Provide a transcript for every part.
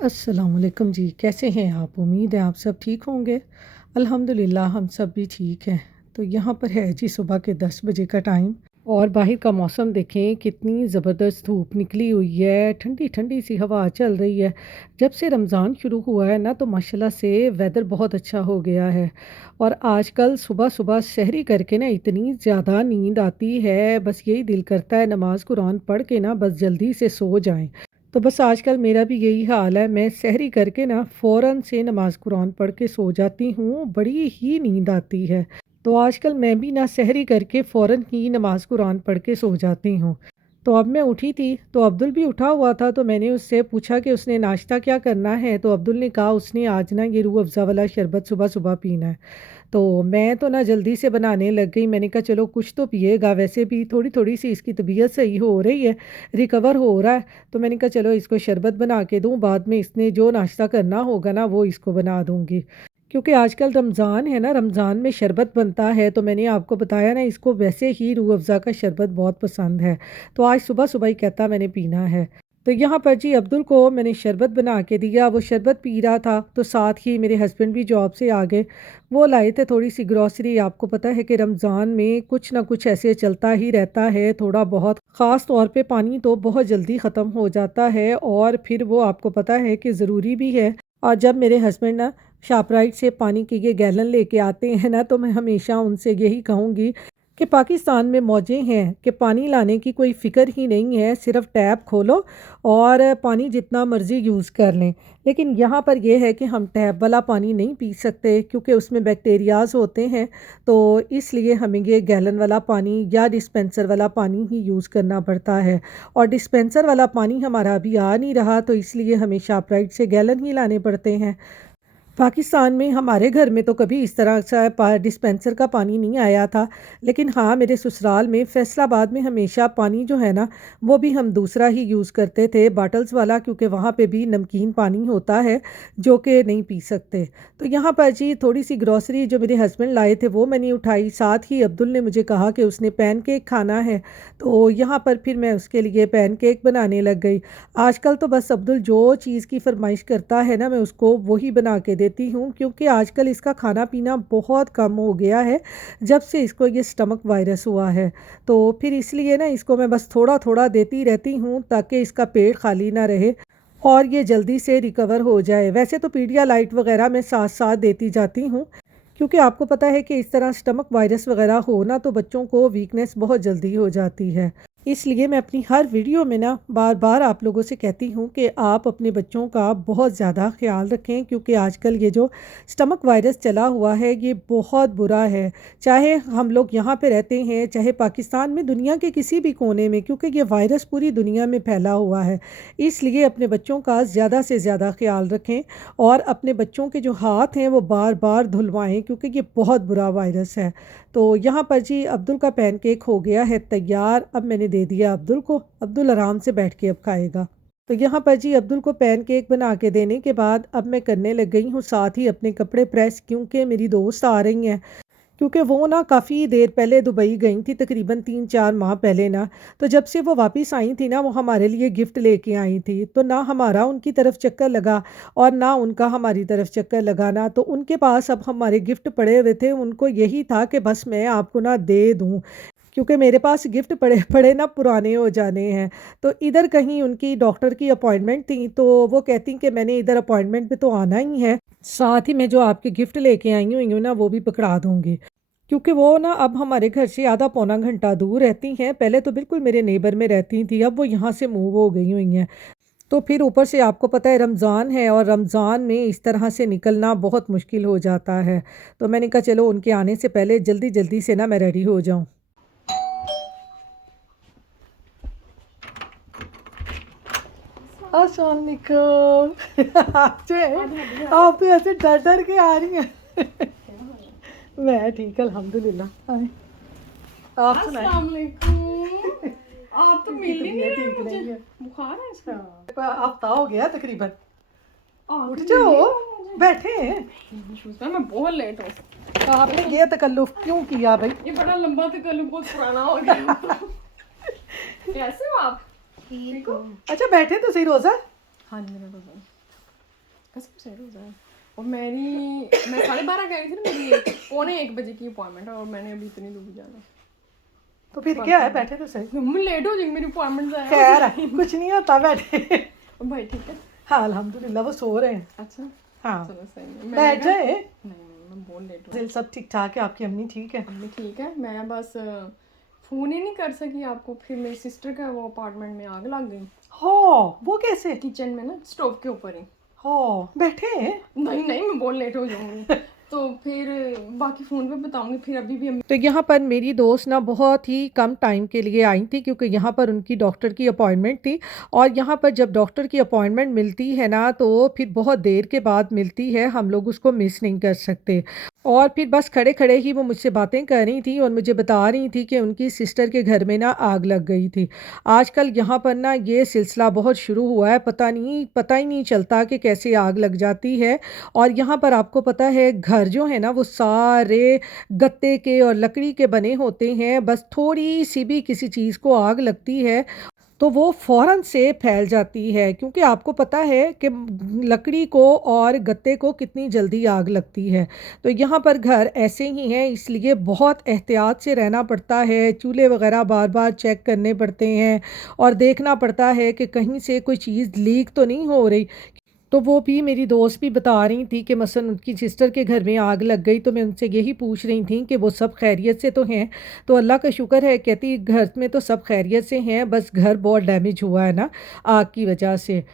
अस्सलामुअलैकुम जी, कैसे हैं आप? उम्मीद है आप सब ठीक होंगे। अल्हम्दुलिल्लाह हम सब भी ठीक हैं। तो यहाँ पर है जी सुबह के 10 बजे का टाइम और बाहर का मौसम देखें कितनी ज़बरदस्त धूप निकली हुई है, ठंडी-ठंडी सी हवा चल रही है। जब से रमज़ान शुरू हुआ है ना तो माशाल्लाह से वेदर बहुत अच्छा हो गया है और आजकल सुबह-सुबह सहरी करके ना इतनी ज़्यादा नींद आती है, बस यही दिल करता है नमाज़ कुरान पढ़ के ना बस जल्दी से सो जाएँ। तो बस आजकल मेरा भी यही हाल है, मैं सहरी करके ना फ़ौरन से नमाज़ कुरान पढ़ के सो जाती हूँ, बड़ी ही नींद आती है। तो आजकल मैं भी ना सहरी करके फ़ौरन ही नमाज़ कुरान पढ़ के सो जाती हूँ। तो अब मैं उठी थी, तो अब्दुल भी उठा हुआ था, तो मैंने उससे पूछा कि उसने नाश्ता क्या करना है? तो अब्दुल ने कहा उसने आज ना ये रूह अफ़ज़ा वाला शरबत सुबह-सुबह पीना है। तो मैं तो ना जल्दी से बनाने लग गई, मैंने कहा चलो कुछ तो पिएगा, वैसे भी थोड़ी-थोड़ी सी इसकी तबीयत सही हो रही है, रिकवर हो रहा है, तो मैंने कहा चलो इसको शरबत बना के दूँ, बाद में इसने जो नाश्ता करना होगा ना वो इसको बना दूँगी। क्योंकि आजकल रमज़ान है ना, रमज़ान में शरबत बनता है, तो मैंने आपको बताया ना इसको वैसे ही रूह अफ़ज़ा का शरबत बहुत पसंद है, तो आज सुबह-सुबह ही कहता मैंने पीना है। तो यहाँ पर जी अब्दुल को मैंने शरबत बना के दिया, वो शरबत पी रहा था, तो साथ ही मेरे हस्बैंड भी जॉब से आ गए। वो लाए थे थोड़ी-सी ग्रॉसरी, आपको पता है कि रमज़ान में कुछ ना कुछ ऐसे चलता ही रहता है, थोड़ा बहुत। ख़ास तौर पे पानी तो बहुत जल्दी ख़त्म हो जाता है और फिर वो आपको पता है कि ज़रूरी भी है। और जब मेरे हस्बैंड ना शॉपराइट से पानी के ये गैलन लेके आते हैं ना, तो मैं हमेशा उनसे यही कहूँगी कि पाकिस्तान में मौजें हैं कि पानी लाने की कोई फ़िक्र ही नहीं है, सिर्फ़ टैप खोलो और पानी जितना मर्ज़ी यूज़ कर लें। लेकिन यहाँ पर ये है कि हम टैप वाला पानी नहीं पी सकते क्योंकि उसमें बैक्टीरियाज़ होते हैं, तो इसलिए हमें ये गैलन वाला पानी या डिस्पेंसर वाला पानी ही यूज़ करना पड़ता है। और डिस्पेंसर वाला पानी हमारा अभी आ नहीं रहा, तो इसलिए हमें शॉपराइट से गैलन ही लाने पड़ते हैं। पाकिस्तान में हमारे घर में तो कभी इस तरह का डिस्पेंसर का पानी नहीं आया था, लेकिन हाँ मेरे ससुराल में फैसलाबाद में हमेशा पानी जो है ना वो भी हम दूसरा ही यूज़ करते थे, बॉटल्स वाला, क्योंकि वहाँ पे भी नमकीन पानी होता है जो कि नहीं पी सकते। तो यहाँ पर जी थोड़ी सी ग्रॉसरी जो मेरे हस्बैंड लाए थे वो मैंने उठाई, साथ ही अब्दुल ने मुझे कहा कि उसने पैनकेक खाना है, तो यहाँ पर फिर मैं उसके लिए पैनकेक बनाने लग गई। आजकल तो बस अब्दुल जो चीज़ की फ़रमाइश करता है ना मैं उसको वही बना के देती हूँ, क्योंकि आजकल इसका खाना-पीना बहुत कम हो गया है, जब से इसको ये स्टमक वायरस हुआ है। तो फिर इसलिए ना इसको मैं बस थोड़ा-थोड़ा देती रहती हूँ ताकि इसका पेट खाली ना रहे और ये जल्दी से रिकवर हो जाए। वैसे तो पीडियालाइट वग़ैरह मैं साथ-साथ देती जाती हूँ, क्योंकि आपको पता है कि इस तरह स्टमक वायरस वग़ैरह हो ना तो बच्चों को वीकनेस बहुत जल्दी हो जाती है। इसलिए मैं अपनी हर वीडियो में ना बार-बार आप लोगों से कहती हूँ कि आप अपने बच्चों का बहुत ज़्यादा ख़्याल रखें, क्योंकि आजकल ये जो स्टमक वायरस चला हुआ है ये बहुत बुरा है। चाहे हम लोग यहाँ पे रहते हैं, चाहे पाकिस्तान में, दुनिया के किसी भी कोने में, क्योंकि ये वायरस पूरी दुनिया में फैला हुआ है। इसलिए अपने बच्चों का ज़्यादा से ज़्यादा ख़्याल रखें और अपने बच्चों के जो हाथ हैं वो बार-बार धुलवाएँ, क्योंकि ये बहुत बुरा वायरस है। तो यहाँ पर जी अब्दुल का पैनकेक हो गया है तैयार, अब मैंने दे दिया अब्दुल को, अब्दुल आराम से बैठ के अब खाएगा। तो यहाँ पर जी अब्दुल को पैनकेक बना के देने के बाद अब मैं करने लग गई हूँ साथ ही अपने कपड़े प्रेस, क्योंकि मेरी दोस्त आ रही हैं। क्योंकि वो ना काफ़ी देर पहले दुबई गई थी, तकरीबन 3-4 माह पहले ना, तो जब से वो वापस आई थी ना वो हमारे लिए गिफ्ट लेके आई थी। तो ना हमारा उनकी तरफ चक्कर लगा और ना उनका हमारी तरफ चक्कर लगा ना, तो उनके पास अब हमारे गिफ्ट पड़े हुए थे, उनको यही था कि बस मैं आपको ना दे दूँ। क्योंकि मेरे पास गिफ्ट पड़े पड़े ना पुराने हो जाने हैं। तो इधर कहीं उनकी डॉक्टर की अपॉइंटमेंट थी, तो वो कहती कि मैंने इधर अपॉइंटमेंट पे तो आना ही है, साथ ही मैं जो आपके गिफ्ट लेके आई हुई हूँ ना वो भी पकड़ा दूँगी। क्योंकि वो ना अब हमारे घर से आधा पौना घंटा दूर रहती हैं, पहले तो बिल्कुल मेरे नेबर में रहती थी, अब वो यहाँ से मूव हो गई हुई हैं। तो फिर ऊपर से आपको पता है रमज़ान है और रमज़ान में इस तरह से निकलना बहुत मुश्किल हो जाता है। तो मैंने कहा चलो उनके आने से पहले जल्दी-जल्दी से ना मैं रेडी हो जाऊँ। अस्सलाम वालेकुम। आप तो ऐसे डर-डर के आ रही हैं। मैं ठीक अल्हम्दुलिल्लाह। हाय, आप सुनाएं? अस्सलाम वालेकुम। आप तो इनकी मिल ही नहीं तबीयत रहे ठीक मुझे। नहीं है। बुखार है इसमें? हाँ, हफ्ता हो गया तकरीबन। आप उठ तो मिल जाओ, नहीं रहे मुझे। बैठे हैं। शूज़ में मैं बहुत लेट हूँ। आपने ये तकल्लुफ़ क्यों किया भाई? ये बड़ा लंबा तकल्लुफ़ बहुत पुराना हो गया। कैसे हो आप? ठीक हो? अच्छा बैठे तो सही रोज़ा। हाँ जी, मेरा पसंद। कसम से हो जाए। और मैं 12:30 गई थी ना, मेरी 1:45 की अपॉइंटमेंट है और मैंने अभी इतनी दूर जाना। तो फिर क्या है, बैठे तो सही। मैं लेट हो जाएगी, मेरी अपॉइंटमेंट है। खैर कुछ नहीं होता, बैठे। भाई ठीक है। हाँ अल्हम्दुलिल्लाह वो सो रहे हैं। अच्छा हाँ चलो सही है। बैठ जाए। नहीं मैं बहुत लेट हो। दिल सब ठीक ठाक है, आपकी अम्मी ठीक है? अम्मी ठीक है, मैं बस फ़ोन ही नहीं कर सकी आपको। फिर मेरी सिस्टर का वो अपार्टमेंट में आग लग गई, हो वो कैसे? किचन में ना, स्टोव के ऊपर ही। हो बैठे हैं। नहीं नहीं मैं बहुत लेट हो जाऊंगी। तो फिर बाकी फ़ोन पे बताऊंगी। फिर अभी भी अम्मी तो यहाँ पर मेरी दोस्त ना बहुत ही कम टाइम के लिए आई थी, क्योंकि यहाँ पर उनकी डॉक्टर की अपॉइंटमेंट थी। और यहाँ पर जब डॉक्टर की अपॉइंटमेंट मिलती है ना, तो फिर बहुत देर के बाद मिलती है, हम लोग उसको मिस नहीं कर सकते। और फिर बस खड़े खड़े ही वो मुझसे बातें कर रही थी और मुझे बता रही थी कि उनकी सिस्टर के घर में ना आग लग गई थी। आजकल यहाँ पर ना ये सिलसिला बहुत शुरू हुआ है, पता ही नहीं चलता कि कैसे आग लग जाती है। और यहाँ पर आपको पता है घर जो है ना वो सारे गत्ते के और लकड़ी के बने होते हैं। बस थोड़ी सी भी किसी चीज़ को आग लगती है तो वो फ़ौरन से फैल जाती है, क्योंकि आपको पता है कि लकड़ी को और गत्ते को कितनी जल्दी आग लगती है। तो यहाँ पर घर ऐसे ही हैं, इसलिए बहुत एहतियात से रहना पड़ता है। चूल्हे वगैरह बार बार चेक करने पड़ते हैं और देखना पड़ता है कि कहीं से कोई चीज़ लीक तो नहीं हो रही। तो वो भी मेरी दोस्त भी बता रही थी कि मसलन उनकी सिस्टर के घर में आग लग गई, तो मैं उनसे यही पूछ रही थी कि वो सब खैरियत से तो हैं। तो अल्लाह का शुक्र है, कहती घर में तो सब खैरियत से हैं, बस घर बहुत डैमेज हुआ है ना आग की वजह से।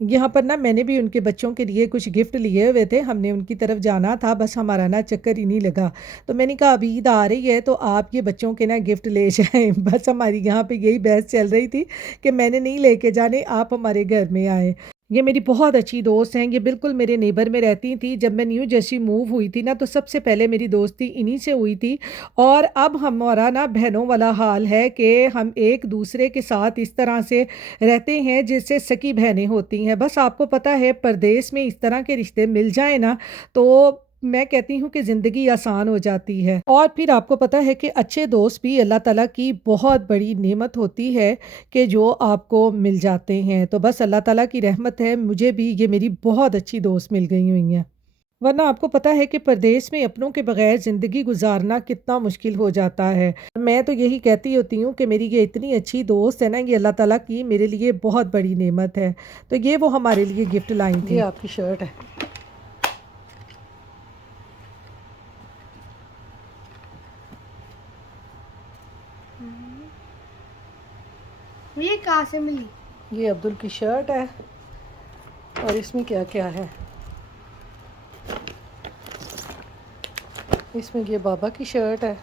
यहाँ पर ना मैंने भी उनके बच्चों के लिए कुछ गिफ्ट लिए हुए थे, हमने उनकी तरफ जाना था, बस हमारा ना चक्कर ही नहीं लगा। तो मैंने कहा अभी ईद आ रही है तो आप ये बच्चों के ना गिफ्ट ले जाएं। बस हमारी यहाँ पे यही बहस चल रही थी कि मैंने नहीं लेके जाने, आप हमारे घर में आए। ये मेरी बहुत अच्छी दोस्त हैं, ये बिल्कुल मेरे नेबर में रहती थी। जब मैं न्यू जर्सी मूव हुई थी ना, तो सबसे पहले मेरी दोस्ती इन्हीं से हुई थी। और अब हमारा ना बहनों वाला हाल है कि हम एक दूसरे के साथ इस तरह से रहते हैं जैसे सकी बहनें होती हैं। बस आपको पता है परदेश में इस तरह के रिश्ते मिल जाए ना, तो मैं कहती हूँ कि ज़िंदगी आसान हो जाती है। और फिर आपको पता है कि अच्छे दोस्त भी अल्लाह ताला की बहुत बड़ी नेमत होती है कि जो आपको मिल जाते हैं। तो बस अल्लाह ताला की रहमत है, मुझे भी ये मेरी बहुत अच्छी दोस्त मिल गई हुई हैं। वरना आपको पता है कि परदेश में अपनों के बगैर ज़िंदगी गुजारना कितना मुश्किल हो जाता है। मैं तो यही कहती होती हूँ कि मेरी ये इतनी अच्छी दोस्त है ना, ये अल्लाह ताला की मेरे लिए बहुत बड़ी नेमत है। तो ये वो हमारे लिए गिफ्ट लाई थी। ये आपकी शर्ट है। ये कहाँ से मिली? ये अब्दुल की शर्ट है और इसमें क्या क्या है, इसमें ये बाबा की शर्ट है,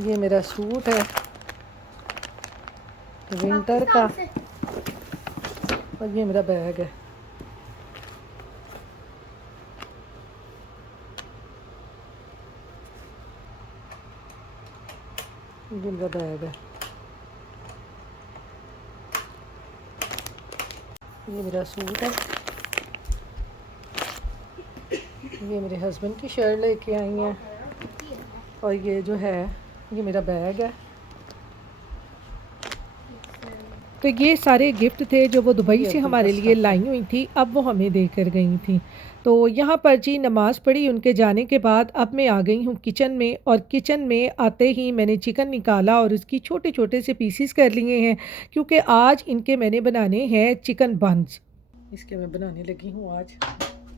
ये मेरा सूट है विंटर का, और ये मेरा बैग है। ये मेरा बैग है, ये मेरा सूट है, ये मेरे हस्बैंड की शर्ट लेके आई हैं, और ये जो है ये मेरा बैग है। तो ये सारे गिफ्ट थे जो वो दुबई से हमारे लिए लाई हुई थी, अब वो हमें देकर गई थी। तो यहाँ पर जी नमाज़ पढ़ी उनके जाने के बाद, अब मैं आ गई हूँ किचन में। और किचन में आते ही मैंने चिकन निकाला और उसकी छोटे छोटे से पीसीस कर लिए हैं, क्योंकि आज इनके मैंने बनाने हैं चिकन बंस। इसके मैं बनाने लगी हूँ आज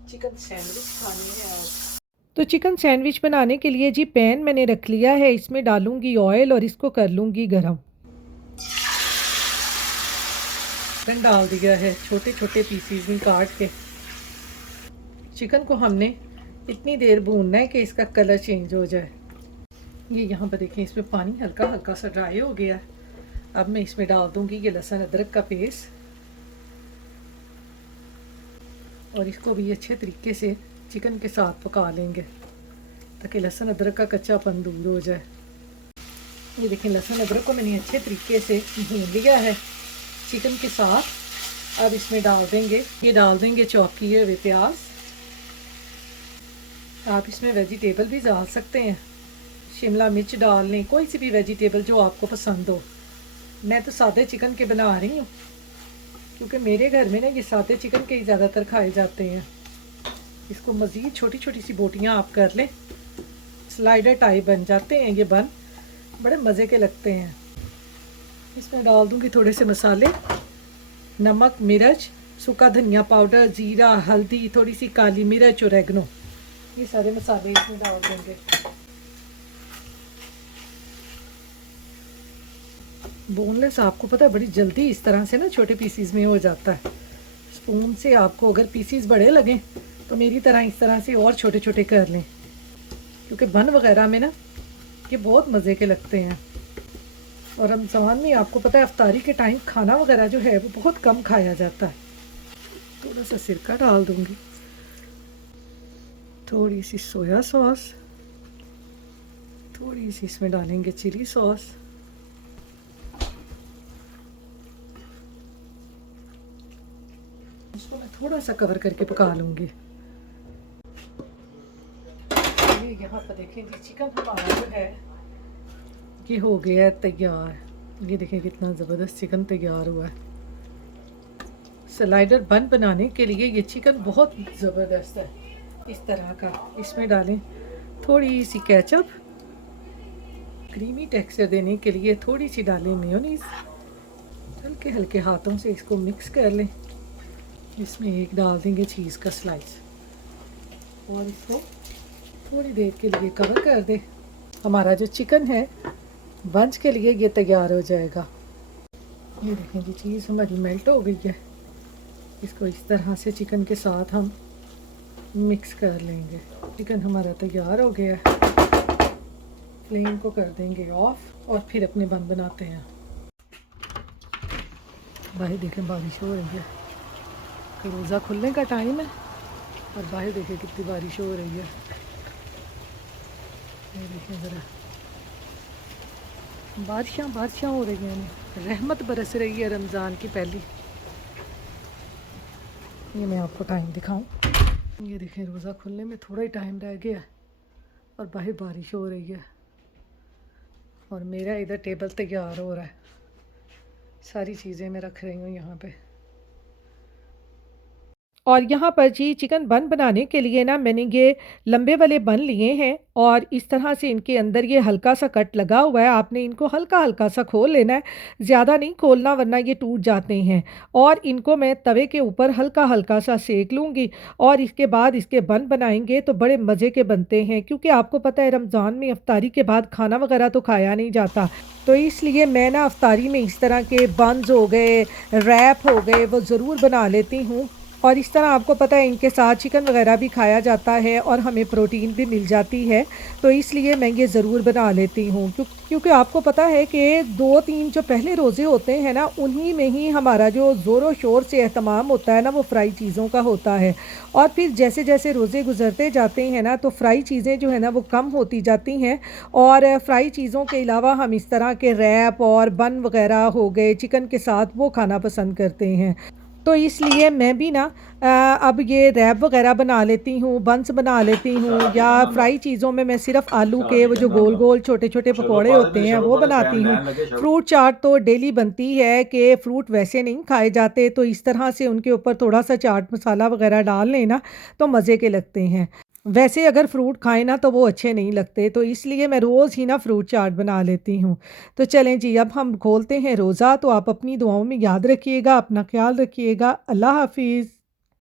चिकन सैंडविच खाने हैं आज। तो चिकन सैंडविच बनाने के लिए जी पैन मैंने रख लिया है, इसमें डालूंगी ऑयल और इसको कर लूँगी गरम। चिकन डाल दिया है छोटे छोटे पीसीज में काट के। चिकन को हमने इतनी देर भूनना है कि इसका कलर चेंज हो जाए। ये यहाँ पर देखें, इसमें पानी हल्का हल्का सा ड्राई हो गया है। अब मैं इसमें डाल दूँगी ये लहसुन अदरक का पेस्ट, और इसको भी अच्छे तरीके से चिकन के साथ पका लेंगे ताकि लहसुन अदरक का कच्चापन दूर हो जाए। ये देखें लहसुन अदरक को मैंने अच्छे तरीके से भून लिया है चिकन के साथ। अब इसमें डाल देंगे, ये डाल देंगे चॉप किए हुए प्याज। आप इसमें वेजिटेबल भी डाल सकते हैं, शिमला मिर्च डाल लें, कोई सी भी वेजिटेबल जो आपको पसंद हो। मैं तो सादे चिकन के बना रही हूँ, क्योंकि मेरे घर में ना ये सादे चिकन के ही ज़्यादातर खाए जाते हैं। इसको मज़ीद छोटी छोटी सी बोटियाँ आप कर लें, स्लाइडर टाइप बन जाते हैं ये बन, बड़े मज़े के लगते हैं। इसमें डाल दूँगी थोड़े से मसाले, नमक, मिर्च, सूखा धनिया पाउडर, ज़ीरा, हल्दी, थोड़ी सी काली मिर्च, ओरेगनो, ये सारे मसाले इसमें डाल देंगे। बोनलेस आपको पता है बड़ी जल्दी इस तरह से ना छोटे पीसीज में हो जाता है। स्पून से आपको अगर पीसीज बड़े लगें तो मेरी तरह इस तरह से और छोटे छोटे कर लें, क्योंकि बन वगैरह में ना ये बहुत मज़े के लगते हैं। और रमज़ान में आपको पता है अफ्तारी के टाइम खाना वगैरह जो है वो बहुत कम खाया जाता है। थोड़ा सा सिरका डाल दूँगी, थोड़ी सी सोया सॉस, थोड़ी सी इसमें डालेंगे चिली सॉस, इसको मैं थोड़ा सा कवर करके पका लूँगी। ये यहाँ पर देखें जी चिकन हमारा जो है ये हो गया है तैयार। ये देखें कितना ज़बरदस्त चिकन तैयार हुआ है। स्लाइडर बन बनाने के लिए ये चिकन बहुत ज़बरदस्त है इस तरह का। इसमें डालें थोड़ी सी केचप, क्रीमी टेक्सचर देने के लिए थोड़ी सी डालें मेयोनीज़, हल्के हल्के हाथों से इसको मिक्स कर लें। इसमें एक डाल देंगे चीज़ का स्लाइस और इसको थोड़ी देर के लिए कवर कर दें। हमारा जो चिकन है बंच के लिए ये तैयार हो जाएगा। ये देखें जी चीज़ हमारी मेल्ट हो गई है। इसको इस तरह से चिकन के साथ हम मिक्स कर लेंगे। चिकन हमारा तैयार हो गया है। फ्लेम को कर देंगे ऑफ और फिर अपने बन बनाते हैं। बाहर देखें बारिश हो रही है, रोज़ा खुलने का टाइम है और बाहर देखें कितनी बारिश हो रही है। ये देखें ज़रा बारिशां हो रही हैं, रहमत बरस रही है रमज़ान की पहली। ये मैं आपको टाइम दिखाऊं, ये देखें रोज़ा खुलने में थोड़ा ही टाइम रह गया और बाहर बारिश हो रही है और मेरा इधर टेबल तैयार हो रहा है। सारी चीज़ें मैं रख रही हूँ यहाँ पे। और यहाँ पर जी चिकन बन बनाने के लिए ना मैंने ये लंबे वाले बन लिए हैं और इस तरह से इनके अंदर ये हल्का सा कट लगा हुआ है। आपने इनको हल्का हल्का सा खोल लेना है, ज़्यादा नहीं खोलना वरना ये टूट जाते हैं। और इनको मैं तवे के ऊपर हल्का हल्का सा सेक लूँगी और इसके बाद इसके बन बनाएंगे तो बड़े मज़े के बनते हैं। क्योंकि आपको पता है रमज़ान में अफ्तारी के बाद खाना वगैरह तो खाया नहीं जाता, तो इसलिए मैं ना अफ्तारी में इस तरह के बन्स हो गए, रैप हो गए, वो ज़रूर बना लेती हूँ। और इस तरह आपको पता है इनके साथ चिकन वगैरह भी खाया जाता है और हमें प्रोटीन भी मिल जाती है, तो इसलिए मैं ये ज़रूर बना लेती हूँ। क्योंकि आपको पता है कि 2-3 जो पहले रोज़े होते हैं ना उन्हीं में ही हमारा जो ज़ोरों शोर से एहतमाम होता है ना वो फ्राई चीज़ों का होता है। और फिर जैसे जैसे रोज़े गुज़रते जाते हैं ना तो फ्राई चीज़ें जो है ना वो कम होती जाती हैं और फ्राई चीज़ों के अलावा हम इस तरह के रैप और बन वगैरह हो गए चिकन के साथ वो खाना पसंद करते हैं। तो इसलिए मैं भी ना अब ये रैप वगैरह बना लेती हूँ, बंस बना लेती हूँ, या फ्राई चीज़ों में मैं सिर्फ आलू के वो जो गोल गोल छोटे छोटे पकौड़े होते हैं वो बनाती हूँ। फ्रूट चाट तो डेली बनती है कि फ्रूट वैसे नहीं खाए जाते, तो इस तरह से उनके ऊपर थोड़ा सा चाट मसाला वगैरह डाल लेना तो मज़े के लगते हैं। वैसे अगर फ्रूट खाएं ना तो वो अच्छे नहीं लगते, तो इसलिए मैं रोज़ ही ना फ्रूट चाट बना लेती हूँ। तो चलें जी अब हम खोलते हैं रोज़ा। तो आप अपनी दुआओं में याद रखिएगा, अपना ख्याल रखिएगा। अल्लाह हाफिज़।